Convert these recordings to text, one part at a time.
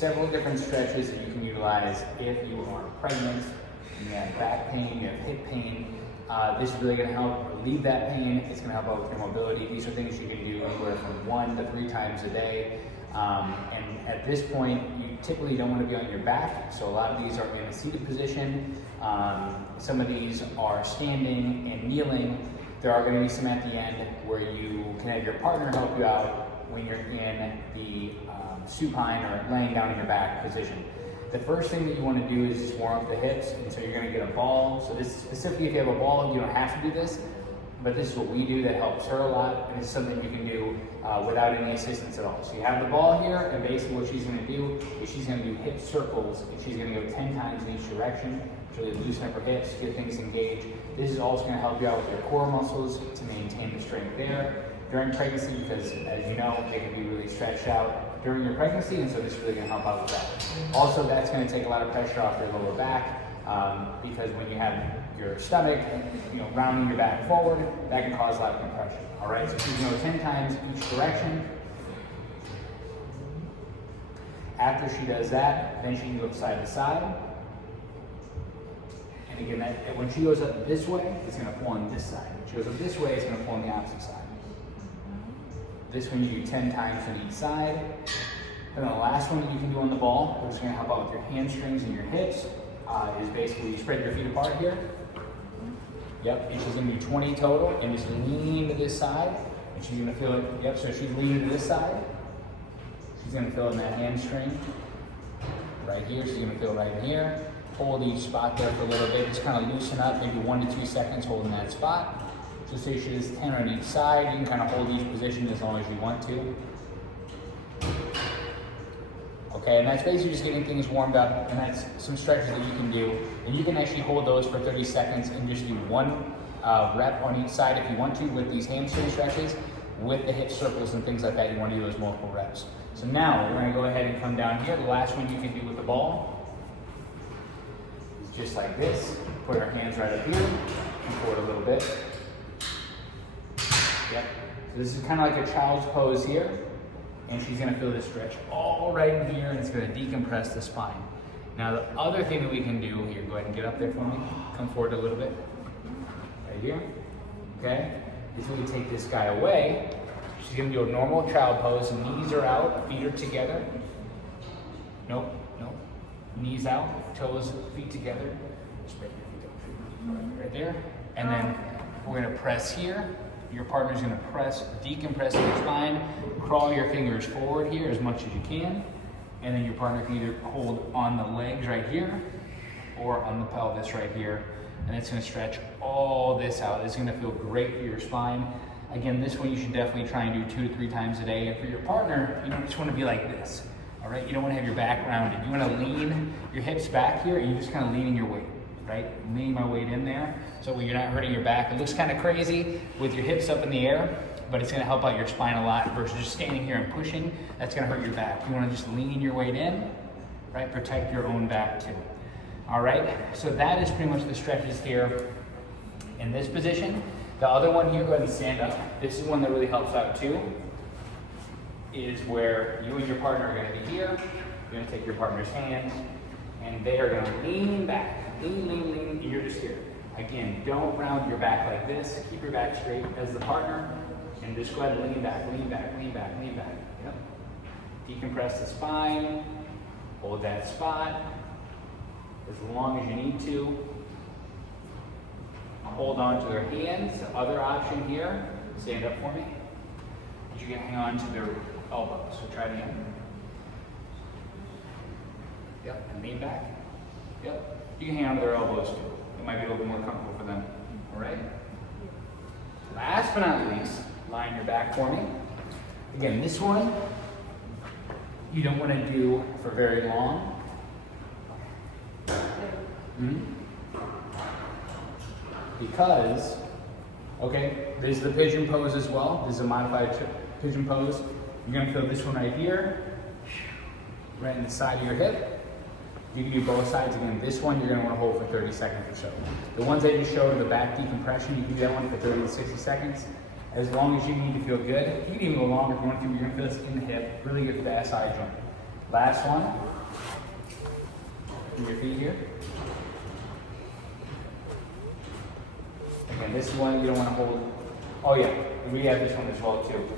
several different stretches that you can utilize if you are pregnant, and you have back pain, you have hip pain. This is really going to help relieve that pain. It's going to help out with your mobility. These are things you can do anywhere from 1 to 3 times a day. And at this point, you typically don't want to be on your back, so a lot of these are in a seated position. Some of these are standing and kneeling. There are going to be some at the end where you can have your partner help you out when you're in the supine or laying down in your back position. The first thing that you want to do is just warm up the hips, and so you're going to get a ball. So this specifically, if you have a ball, you don't have to do this, but this is what we do that helps her a lot, and it's something you can do without any assistance at all. So you have the ball here, and basically what she's going to do is she's going to do hip circles, and she's going to go 10 times in each direction to really loosen up her hips, get things engaged. This is also going to help you out with your core muscles to maintain the strength there during pregnancy, because as you know, they can be really stretched out during your pregnancy, and so this is really going to help out with that. Also, that's going to take a lot of pressure off your lower back, because when you have your stomach, rounding your back forward, that can cause a lot of compression. All right, so she's going to go 10 times each direction. After she does that, then she can go side to side. And again, when she goes up this way, it's going to pull on this side. When she goes up this way, it's going to pull on the opposite side. This one you do 10 times on each side. And then the last one that you can do on the ball, which is going to help out with your hamstrings and your hips, is basically you spread your feet apart here. Yep, and she's going to do 20 total, and just lean to this side, and she's going to feel it. Yep, so she's leaning to this side. She's going to feel it in that hamstring. Right here, she's going to feel it right in here. Hold each spot there for a little bit. Just kind of loosen up, maybe 1 to 2 seconds holding that spot. So say she does 10 on each side. You can kind of hold each position as long as you want to. Okay, and that's basically just getting things warmed up, and that's some stretches that you can do. And you can actually hold those for 30 seconds and just do 1 rep on each side if you want to with these hamstring stretches. With the hip circles and things like that, you want to do those multiple reps. So now we're going to go ahead and come down here. The last one you can do with the ball is just like this. Put our hands right up here and forward a little bit. Yep. So this is kind of like a child's pose here, and she's going to feel this stretch all right in here, and it's going to decompress the spine. Now the other thing that we can do here, go ahead and get up there for me. Come forward a little bit. Right here. Okay. Is we can take this guy away. She's going to do a normal child pose. Knees are out, feet are together. Nope, nope. Knees out, toes, feet together. Spread your feet up. Right there. And then we're going to press here. Your partner's going to press, decompress your spine, crawl your fingers forward here as much as you can, and then your partner can either hold on the legs right here or on the pelvis right here, and it's going to stretch all this out. It's going to feel great for your spine. Again, this one you should definitely try and do 2 to 3 times a day, and for your partner, you don't just want to be like this, all right? You don't want to have your back rounded. You want to lean your hips back here, and you're just kind of leaning your weight. Right? Leaning my weight in there so you're not hurting your back. It looks kind of crazy with your hips up in the air, but it's going to help out your spine a lot versus just standing here and pushing. That's going to hurt your back. You want to just lean your weight in, right? Protect your own back too. All right, so that is pretty much the stretches here in this position. The other one here, go ahead and stand up. This is one that really helps out too, is where you and your partner are going to be here. You're going to take your partner's hands, and they are going to lean back. Lean, lean, lean, and you're just here. Again, don't round your back like this. Keep your back straight as the partner, and just go ahead and lean back, lean back, lean back, lean back. Yep. Decompress the spine. Hold that spot as long as you need to. Hold on to their hands. The other option here, stand up for me. You can hang on to their elbows. So try it again. Yep, and lean back. Yep. You can hang on to their elbows too. It might be a little bit more comfortable for them. All right? Last but not least, line your back for me. Again, this one you don't want to do for very long. Because, okay, this is the pigeon pose as well. This is a modified pigeon pose. You're going to feel this one right here, right in the side of your hip. You can do both sides. Again, this one you're going to want to hold for 30 seconds or so. The ones I just showed, the back decompression, you can do that one for 30 to 60 seconds. As long as you need to feel good. You can even go longer if you want to. You're going to feel this in the hip. Really good for the SI joint. Last one. Keep your feet here. Again, this is one you don't want to hold. Oh yeah, we have this one as well too.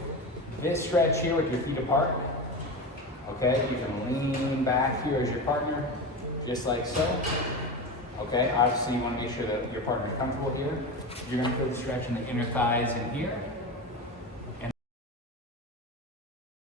This stretch here with your feet apart. Okay, you can lean back here as your partner, just like so. Okay, obviously you want to make sure that your partner is comfortable here. You're going to feel the stretch in the inner thighs in here.